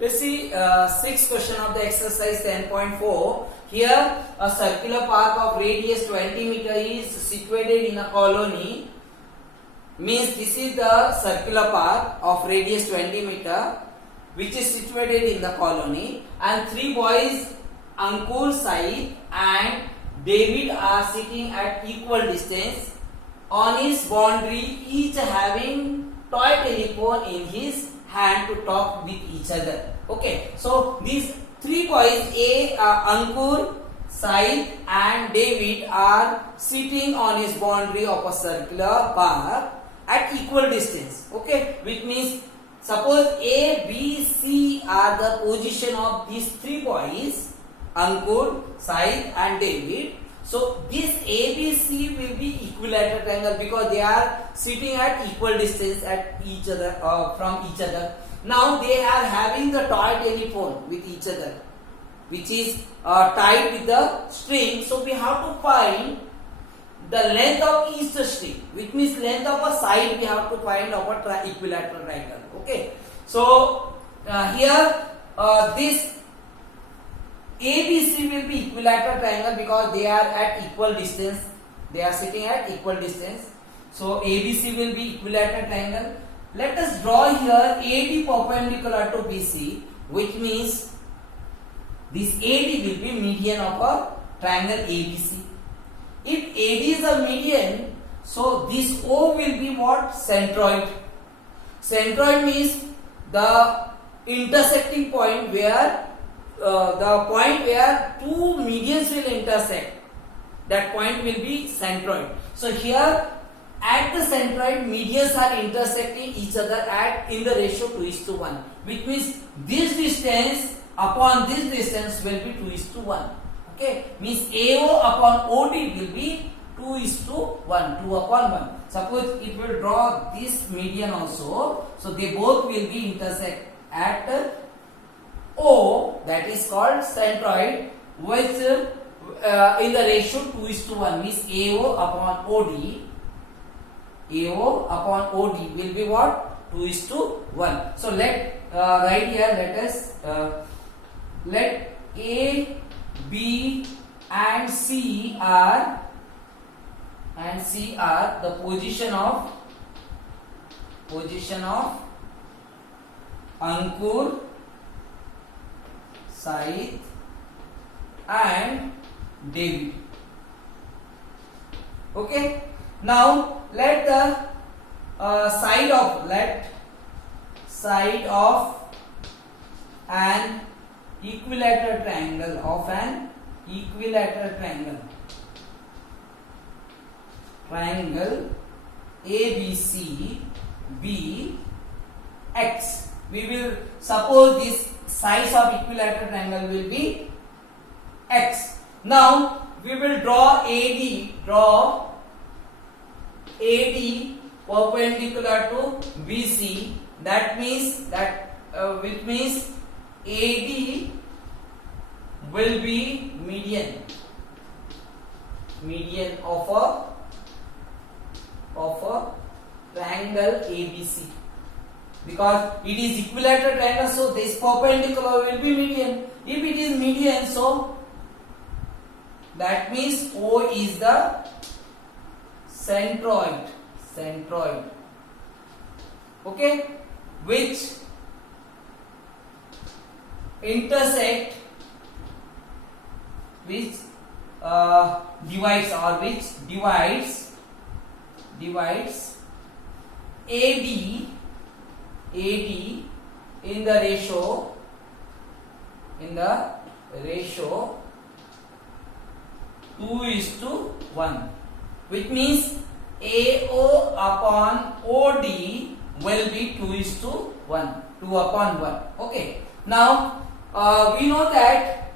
Let's see sixth question of the exercise 10.4. Here a circular park of radius 20 meter is situated in a colony. Means this is the circular park of radius 20 meter which is situated in the colony, and three boys Ankur, Said and David are sitting at equal distance on his boundary, each having toy telephone in his hand to talk with each other. Okay, so these three boys Ankur, Said and David are sitting on his boundary of a circular park at equal distance. Okay, which means suppose A, B, C are the position of these three boys, Ankur, Said and David. So this ABC will be equilateral triangle because they are sitting at equal distance at each other from each other. Now they are having the toy telephone with each other, which is tied with the string. So we have to find the length of each string, which means length of a side we have to find of a equilateral triangle. Okay, so here this ABC will be equilateral triangle because they are at equal distance. They are sitting at equal distance. So ABC will be equilateral triangle. Let us draw here AD perpendicular to BC, which means this AD will be median of a triangle ABC. If AD is a median, so this O will be what? Centroid. Centroid means the intersecting point where the point where two medians will intersect. That point will be centroid. So here at the centroid, medians are intersecting each other in the ratio 2:1, which means this distance upon this distance will be 2:1. Okay, means AO upon OD will be 2:1, 2 upon 1. Suppose it will draw this median also, so they both will be intersect at O, that is called centroid, which in the ratio 2:1 means AO upon OD. AO upon OD will be what? 2:1. So let right here let us let A, B and C are the position of Ankur, Said and David. Okay, now let the side of an equilateral triangle ABC be X. We will suppose this size of equilateral triangle will be X. Now we will draw AD perpendicular to BC. That means which means AD will be median of a triangle ABC, because it is equilateral triangle, so this perpendicular will be median. If it is median, so that means O is the centroid. Okay, which intersect, which divides AD in the ratio 2:1, which means AO upon OD will be 2:1, 2 upon 1. Okay, now we know that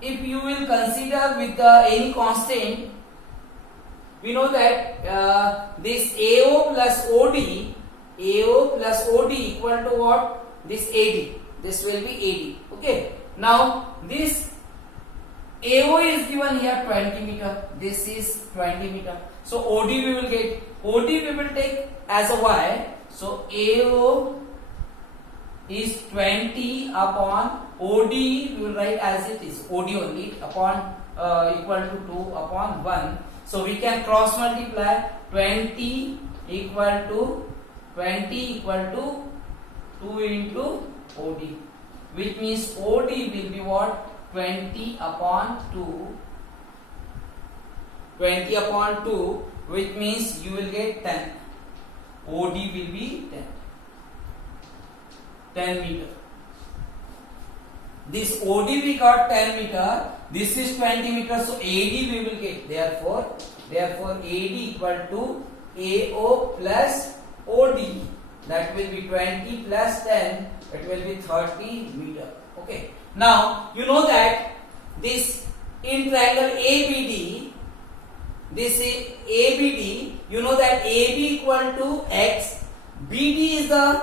if you will consider with any constant, we know that this AO plus OD equal to what? This AD. This will be AD. Okay. Now this AO is given here 20 meter. This is 20 meter. So OD we will get. OD we will take as a Y. So AO is 20 upon OD, we will write as it is OD only, upon equal to 2 upon 1. So we can cross multiply 20 equal to 2 into OD, which means OD will be what? 20 upon 2, which means you will get 10. OD will be 10 meter. This OD we got 10 meter, this is 20 meter, so AD we will get. Therefore AD equal to AO plus OD. That will be 20 plus 10, it will be 30 meter. Okay. Now you know that this in triangle ABD, this is ABD, you know that AB equal to X, BD is the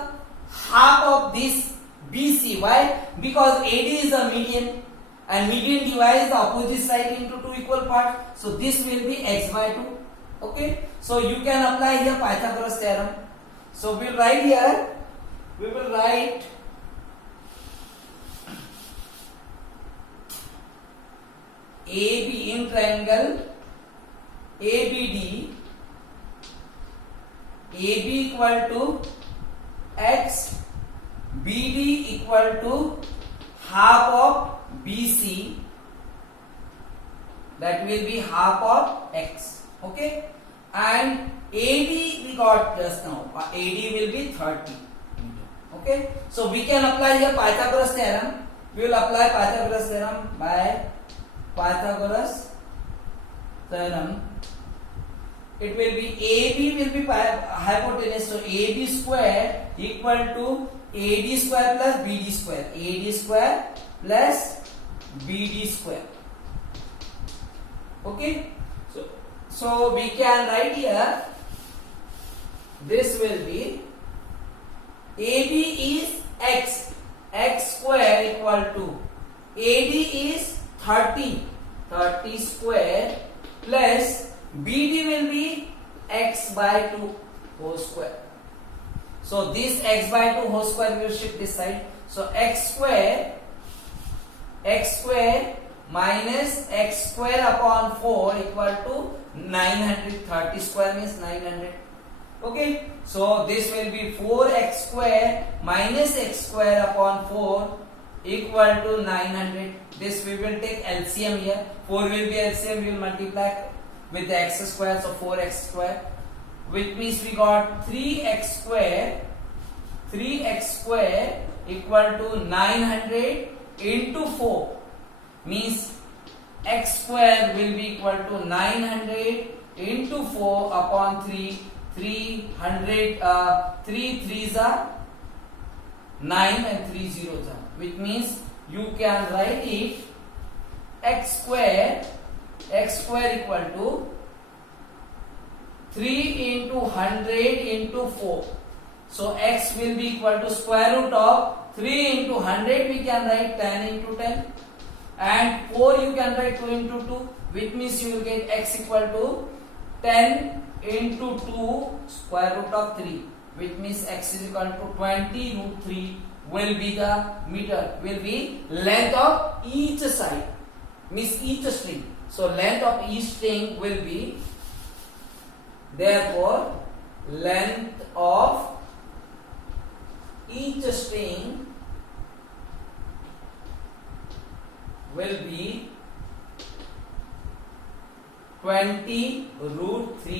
half of this BC. Why? Because AD is the median, and median divides the opposite side into two equal parts. So this will be X by 2. Okay. So you can apply here Pythagoras theorem. So we will write here, AB in triangle ABD, AB equal to X, BD equal to half of BC, that will be half of X. Okay. And AD we got just now, AD will be 30. Okay. So we can apply here Pythagoras theorem. We will apply Pythagoras theorem by Pythagoras theorem. It will be AB will be hypotenuse, so AB square equal to AD square plus BD square, AD square plus BD square. Okay. So we can write here, this will be AB is X, X square equal to AD is 30 square plus BD will be X by 2 whole square. So this X by 2 whole square will shift this side. So X square minus X square upon 4 equal to 930 square means 900. Okay. So this will be 4x square minus x square upon 4 equal to 900. This we will take LCM here. 4 will be LCM, we will multiply with the x square, so 4x square, which means we got 3x square equal to 900 into 4, means x square will be equal to 900 into 4 upon 3. 300 3 3s are 9 and 3 zeros are, which means you can write it x square equal to 3 into 100 into 4. So x will be equal to square root of 3 into 100, we can write 10 into 10, and 4 you can write 2 into 2, which means you will get x equal to 10 into 2 square root of 3, which means x is equal to 20 root 3 will be the meter, will be length of each side, means each string. So length of each string will be, therefore length of each string will be 20 root 3